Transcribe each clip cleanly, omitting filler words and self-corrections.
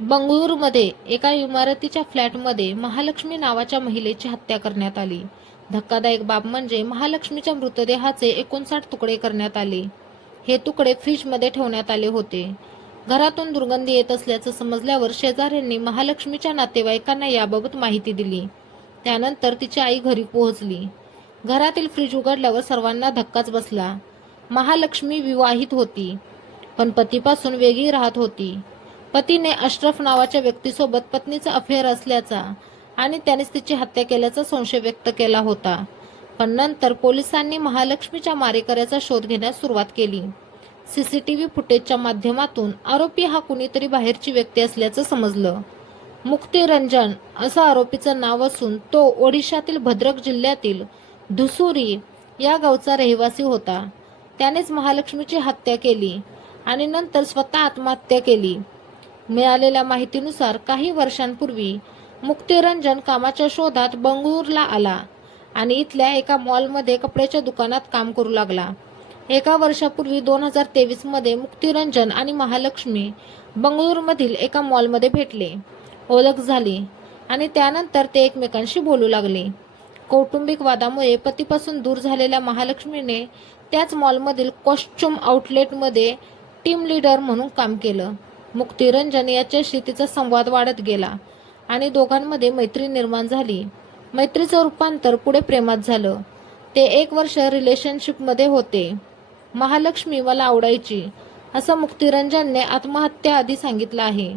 बंगळुरूमध्ये एका इमारतीच्या फ्लॅटमध्ये महालक्ष्मी नावाच्या महिलेची हत्या करण्यात आली. धक्कादायक बाब म्हणजे महालक्ष्मीच्या मृतदेहाचे 59 तुकडे करण्यात आले. हे तुकडे फ्रीजमध्ये ठेवण्यात आले होते. घरातून दुर्गंधी येत असल्याचं समजल्यावर शेजाऱ्यांनी महालक्ष्मीच्या नातेवाईकांना याबाबत माहिती दिली. त्यानंतर तिची आई घरी पोहोचली. घरातील फ्रीज उघडल्यावर सर्वांना धक्काच बसला. महालक्ष्मी विवाहित होती, पण पतीपासून वेगळी राहत होती. पतीने अशरफ नावाच्या व्यक्तीसोबत पत्नीचा अफेअर असल्याचा आणि त्यानेच तिची हत्या केल्याचा संशय व्यक्त केला होता. पण नंतर पोलिसांनी महालक्ष्मीच्या मारेकऱ्याचा शोध घेण्यास सुरुवात केली. सीसीटीव्ही फुटेजच्या माध्यमातून आरोपी हा कुणीतरी बाहेरची व्यक्ती असल्याचं समजलं. मुक्ती रंजन असं आरोपीचं नाव असून तो ओडिशातील भद्रक जिल्ह्यातील धुसुरी या गावचा रहिवासी होता. त्यानेच महालक्ष्मीची हत्या केली आणि नंतर स्वतः आत्महत्या केली. मिळालेल्या माहितीनुसार काही वर्षांपूर्वी मुक्तिरंजन कामाच्या शोधात बंगळुरूला आला आणि इथल्या एका मॉलमध्ये कपड्याच्या दुकानात काम करू लागला. एका वर्षापूर्वी 2023 मध्ये मुक्तिरंजन आणि महालक्ष्मी बंगळुरूमधील एका मॉलमध्ये भेटले, ओळख झाली आणि त्यानंतर ते एकमेकांशी बोलू लागले. कौटुंबिक वादामुळे पतीपासून दूर झालेल्या महालक्ष्मीने त्याच मॉलमधील कॉस्ट्यूम आउटलेटमध्ये टीम लीडर म्हणून काम केलं. मुक्तिरंजन याच्याशी तिचा संवाद वाढत गेला आणि दोघांमध्ये मैत्री निर्माण झाली. मैत्रीचं रूपांतर पुढे प्रेमात झालं. ते 1 वर्ष रिलेशनशिपमध्ये होते. महालक्ष्मी मला आवडायची असं मुक्तिरंजनने आत्महत्याआधी सांगितलं आहे.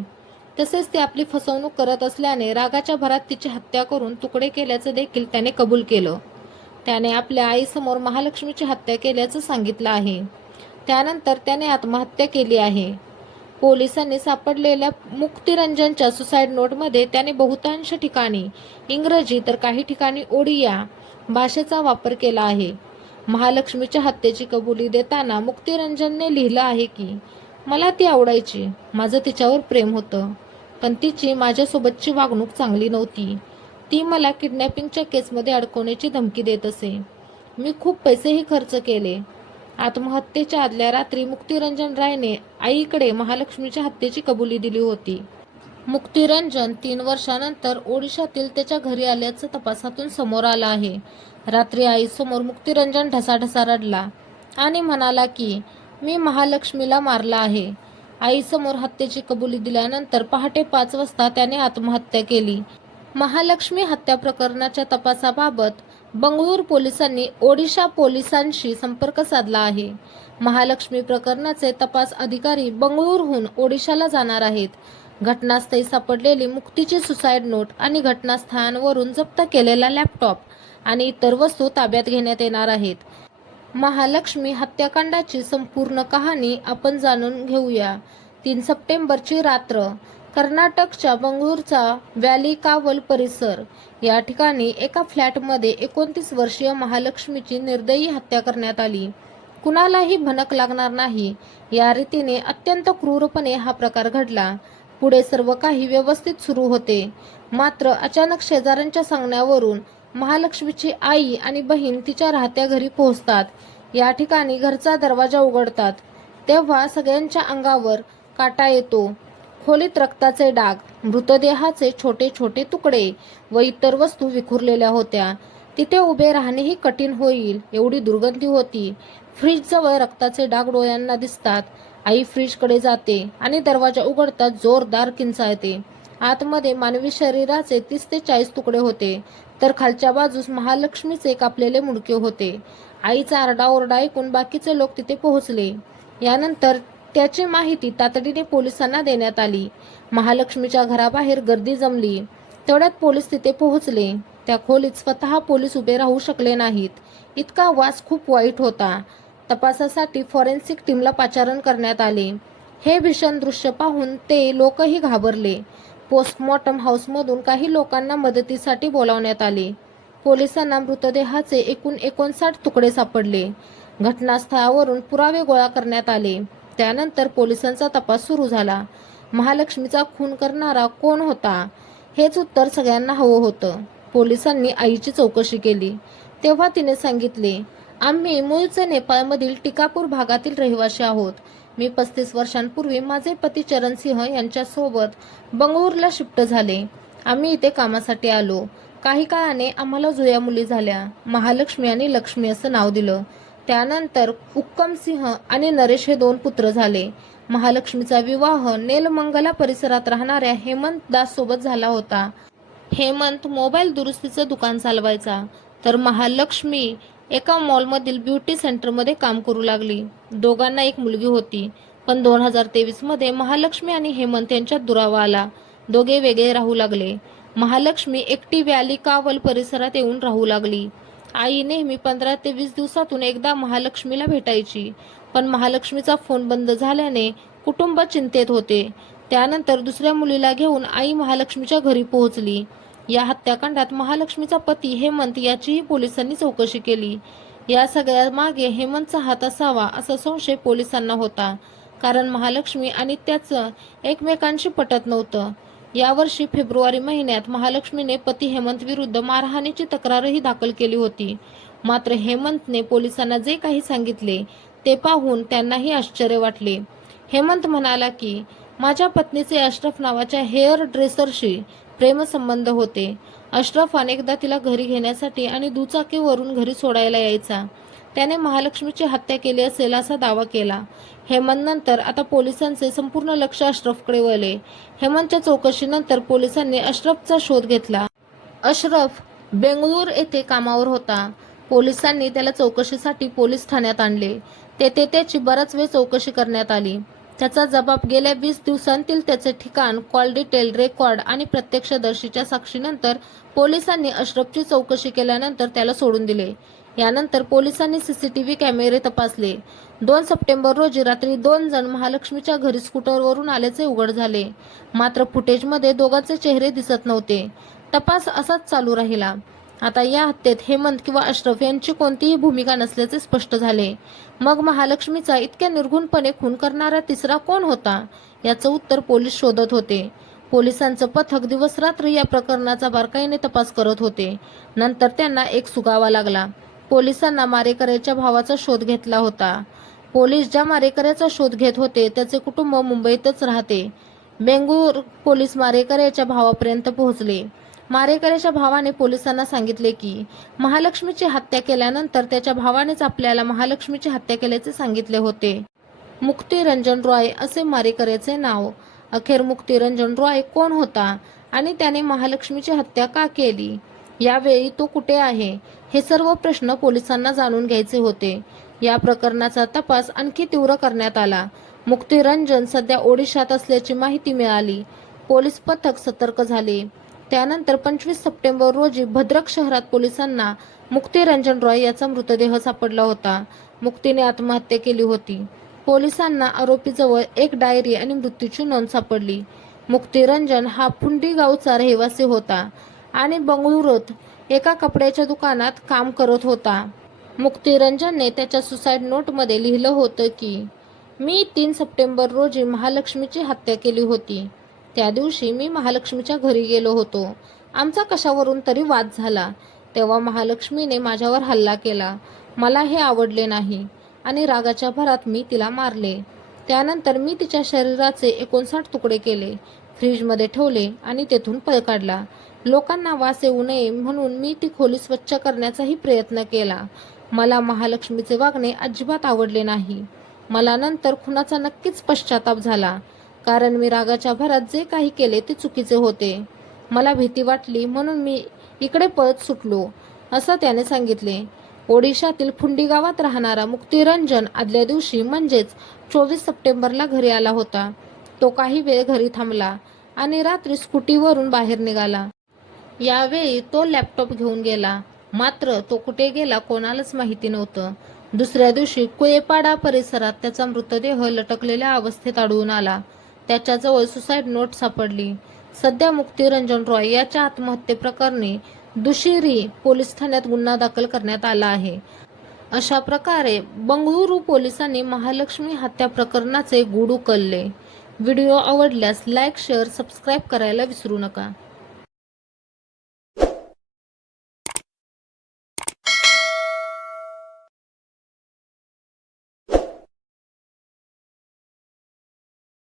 तसेच ती आपली फसवणूक करत असल्याने रागाच्या भरात तिची हत्या करून तुकडे केल्याचं देखील त्याने कबूल केलं. त्याने आपल्या आईसमोर महालक्ष्मीची हत्या केल्याचं सांगितलं आहे. त्यानंतर त्याने आत्महत्या केली आहे. पोलिसांनी सापडलेल्या मुक्तिरंजनच्या सुसाईड नोटमध्ये त्याने बहुतांश ठिकाणी इंग्रजी तर काही ठिकाणी ओडिया भाषेचा वापर केला आहे. महालक्ष्मीच्या हत्येची कबुली देताना मुक्तिरंजनने लिहिलं आहे की, मला ती आवडायची, माझं तिच्यावर प्रेम होतं, पण तिची माझ्यासोबतची वागणूक चांगली नव्हती. ती मला किडनॅपिंगच्या केसमध्ये अडकवण्याची धमकी देत असे. मी खूप पैसेही खर्च केले. आत्महत्येच्या आदल्या रात्री मुक्तिरंजन रायने आईकडे महालक्ष्मीच्या हत्येची कबुली दिली होती. मुक्तिरंजन 3 वर्षांनंतर ओडिशातील त्याच्या घरी आल्याचं तपासातून समोर आलं आहे. रात्री आईसमोर मुक्तिरंजन ढसाढसा रडला आणि म्हणाला की, मी महालक्ष्मीला मारलं आहे. आईसमोर हत्येची कबुली दिल्यानंतर पहाटे 5 वाजता त्याने आत्महत्या केली. महालक्ष्मी हत्या प्रकरणाच्या तपासाबाबत बंगळुरू पोलिसांनी ओडिशा पोलिसांशी संपर्क साधला आहे. महालक्ष्मी प्रकरणाचे तपास अधिकारी बंगळुरूहून ओडिशाला जाणार आहेत. घटनास्थळी सापडलेली मुक्तीची सुसाईड नोट आणि घटनास्थळावरून जप्त केलेला लॅपटॉप आणि इतर वस्तू ताब्यात घेण्यात येणार आहेत. महालक्ष्मी हत्याकांडाची संपूर्ण कहाणी आपण जाणून घेऊया. 3 सप्टेंबरची रात्र कर्नाटकच्या बंगळुरूचा व्हॅली कावल परिसर या ठिकाणी एका फ्लॅटमध्ये 29 वर्षीय महालक्ष्मीची निर्दयी हत्या करण्यात आली. कुणालाही भनक लागणार नाही या रीतीने अत्यंत क्रूरपणे हा प्रकार घडला. पुढे सर्व काही व्यवस्थित सुरू होते. मात्र अचानक शेजाऱ्यांच्या सांगण्यावरून महालक्ष्मीची आई आणि बहीण तिच्या राहत्या घरी पोहोचतात. या ठिकाणी घरचा दरवाजा उघडतात तेव्हा सगळ्यांच्या अंगावर काटा येतो. खोलीत रक्ताचे डाग, मृतदेहाचे छोटे छोटे तुकडे व इतर वस्तू विखुरलेल्या होत्या. तिथे उभे राहणेही कठीण होईल एवढी दुर्गंधी होती. फ्रीजजवळ रक्ताचे डाग डोळ्यांना दिसतात. आई फ्रीजकडे जाते आणि दरवाजा उघडताच जोरदार किंचाळते. आतमध्ये मानवी शरीराचे 30 ते 40 तुकडे होते, तर खालच्या बाजूस महालक्ष्मीचे कापलेले मुंडके होते. आईचा आरडाओरडा ऐकून बाकीचे लोक तिथे पोहोचले. यानंतर त्याची माहिती तातडीने पोलिसांना देण्यात आली. महालक्ष्मीच्या घराबाहेर गर्दी जमली. तेवढ्यात पोलीस तिथे पोहोचले. त्या खोलीत स्वतः पोलीस उभे राहू शकले नाहीत. इतका वास खूप वाईट होता. तपासासाठी फॉरेन्सिक टीमला पाचारण करण्यात आले. हे भीषण दृश्य पाहून ते लोकही घाबरले. पोस्टमॉर्टम हाऊसमधून काही लोकांना मदतीसाठी बोलावण्यात आले. पोलिसांना मृतदेहाचे एकूण 59 तुकडे सापडले. घटनास्थळावरून पुरावे गोळा करण्यात आले. त्यानंतर पोलिसांचा तपास सुरू झाला. महालक्ष्मीचा खून करणारा कोण होता हेच उत्तर सगळ्यांना हवं होतं. पोलिसांनी आईची चौकशी केली तेव्हा तिने सांगितले, आम्ही मूळचे नेपाळमधील टिकापूर भागातील रहिवासी आहोत. मी 35 वर्षांपूर्वी माझे पती चरण सिंह यांच्यासोबत बंगळुरूला शिफ्ट झाले. आम्ही इथे कामासाठी आलो. काही काळाने आम्हाला जुळ्या मुली झाल्या. महालक्ष्मी आणि लक्ष्मी असं नाव दिलं. त्यानंतर उक्कम सिंह आणि नरेश हे 2 पुत्र झाले. महालक्ष्मीचा विवाह नेलमंगला परिसरात राहणाऱ्या हेमंत दास सोबत झाला होता. हेमंत मोबाईल दुरुस्तीचं दुकान चालवायचा, तर महालक्ष्मी एका मॉलमधील ब्युटी सेंटरमध्ये काम करू लागली. दोघांना एक मुलगी होती. पण 2023 मध्ये महालक्ष्मी आणि हेमंत यांच्यात दुरावा आला. दोघे वेगळे राहू लागले. महालक्ष्मी एकटी व्याली कावल परिसरात येऊन राहू लागली. आई नेहमी 15 ते 20 दिवसातून एकदा महालक्ष्मीला भेटायची. पण महालक्ष्मीचा फोन बंद झाल्याने कुटुंब चिंतेत होते. त्यानंतर दुसऱ्या मुलीला घेऊन आई महालक्ष्मीच्या घरी पोहोचली. या हत्याकांडात महालक्ष्मीचा पती हेमंत याचीही पोलिसांनी चौकशी केली. या सगळ्या मागे हेमंतचा हात असावा असा संशय पोलिसांना होता, कारण महालक्ष्मी आणि त्याचं एकमेकांशी पटत नव्हतं. यावर्षी फेब्रुवारी महिन्यात महालक्ष्मीने पती हेमंत विरुद्ध मारहाणीची तक्रारही दाखल केली होती. मात्र हेमंतने पोलिसांना जे काही सांगितले ते पाहून त्यांनाही आश्चर्य वाटले. हेमंत म्हणाला की माझ्या पत्नीचे अशरफ नावाच्या हेअर ड्रेसरशी प्रेमसंबंध होते. अशरफ अनेकदा तिला घरी घेण्यासाठी आणि दुचाकीवरून घरी सोडायला यायचा. त्याने महालक्ष्मीची हत्या केली असेल असा दावा केला. हेमंत नंतर आता पोलिसांचे संपूर्ण लक्ष अशरफकडे वळले. हेमंतच्या चौकशीनंतर पोलिसांनी अशरफचा शोध घेतला. अशरफ बेंगळूर येथे कामावर होता. पोलिसांनी त्याला चौकशीसाठी पोलीस ठाण्यात आणले. तेथे त्याची बराच वेळ चौकशी करण्यात आली. त्याचा जबाब गेल्या 20 दिवसांतील त्याचे ठिकाण, कॉल डिटेल, रेकॉर्ड आणि प्रत्यक्षदर्शीच्या साक्षीनंतर पोलिसांनी अशरफची चौकशी केल्यानंतर त्याला सोडून दिले. यानंतर पोलिसांनी सीसीटीव्ही कॅमेरे तपासले. 2 सप्टेंबर रोजी रात्री 2 जण महालक्ष्मीच्या घरी स्कूटरवरून आल्याचे उघड झाले. मात्र फुटेजमध्ये दोघांचे चेहरे दिसत नव्हते. तपास असाच चालू राहिला. आता या हत्येत हेमंत किंवा अशरफ यांची कोणतीही भूमिका नसल्याचे स्पष्ट झाले. मग महालक्ष्मीचा इतक्या निर्घृणपणे खून करणारा तिसरा कोण होता, याचं उत्तर पोलीस शोधत होते. पोलिसांचं पथक दिवसरात्र या प्रकरणाचा बारकाईने तपास करत होते. नंतर त्यांना एक सुगावा लागला. पोलिसांना मारेकऱ्याच्या भावाचा शोध घेतला होता. पोलीस ज्या मारेकऱ्याचा शोध घेत होते त्याचे कुटुंब मुंबईतच राहते. बेंगळूर पोलीस मारेकऱ्याच्या भावापर्यंत पोहोचले. मारेकऱ्याच्या भावाने पोलिसांना सांगितले की महालक्ष्मीची हत्या केल्यानंतर त्याच्या भावानेच आपल्याला महालक्ष्मीची हत्या केल्याचे सांगितले होते. मुक्तिरंजन रॉय असे मारेकऱ्याचे नाव. अखेर मुक्तिरंजन रॉय कोण होता आणि त्याने महालक्ष्मीची हत्या का केली, यावेळी तो कुठे आहे, हे सर्व प्रश्न पोलिसांना जाणून घ्यायचे होते. या प्रकरणाचा तपास आणखी तीव्र करण्यात आला. मुक्तिरंजन सध्या ओडिशात असल्याची माहिती मिळाली. पोलीस पथक सतर्क झाले. त्यानंतर 25 सप्टेंबर रोजी भद्रक शहरात पोलिसांना मुक्तिरंजन रॉय याचा मृतदेह सापडला होता. मुक्तीने आत्महत्या केली होती. पोलिसांना आरोपीजवळ एक डायरी आणि मृत्यूची नोंद सापडली. मुक्तिरंजन हा फुंडी गावचा रहिवासी होता आणि बंगळुरूत एका कपड्याच्या दुकानात काम करत होता. मुक्तिरंजनने त्याच्या सुसाईड नोटमध्ये लिहिलं होतं की मी 3 सप्टेंबर रोजी महालक्ष्मीची हत्या केली होती. त्या दिवशी मी महालक्ष्मीच्या घरी गेलो होतो. आमचा कशावरून तरी वाद झाला. तेव्हा महालक्ष्मीने माझ्यावर हल्ला केला. मला हे आवडले नाही आणि रागाच्या भरात मी तिला मारले. त्यानंतर मी तिच्या शरीराचे 59 तुकडे केले, फ्रीजमध्ये ठेवले आणि तेथून पळ काढला. लोकांना वास येऊ नये म्हणून मी ती खोली स्वच्छ करण्याचाही प्रयत्न केला. मला महालक्ष्मीचे वागणे अजिबात आवडले नाही. मला नंतर खुनाचा नक्कीच पश्चाताप झाला, कारण मी रागाच्या भरात जे काही केले ते चुकीचे होते. मला भीती वाटली म्हणून मी इकडे पळत सुटलो, असं त्याने सांगितले. ओडिशातील फुंडी गावात राहणारा मुक्तिरंजन आदल्या दिवशी म्हणजेच 24 सप्टेंबरला घरी आला होता. तो काही वेळ घरी थांबला आणि रात्री स्कूटीवरून बाहेर निघाला. यावेळी तो लॅपटॉप घेऊन गेला. मात्र तो कुठे गेला कोणालाच माहिती नव्हतं. दुसऱ्या दिवशी कुळेपाडा परिसरात त्याचा मृतदेह लटकलेल्या अवस्थेत आढळून आला. त्याच्याजवळ सुसाईड नोट सापडली. सध्या मुक्तिरंजन रॉय याच्या आत्महत्येप्रकरणी दुशिरी पोलीस ठाण्यात गुन्हा दाखल करण्यात आला आहे. अशा प्रकारे बंगळुरू पोलिसांनी महालक्ष्मी हत्या प्रकरणाचे गूढ उकलले. व्हिडिओ आवडल्यास लाईक, शेअर, सबस्क्राईब करायला विसरू नका.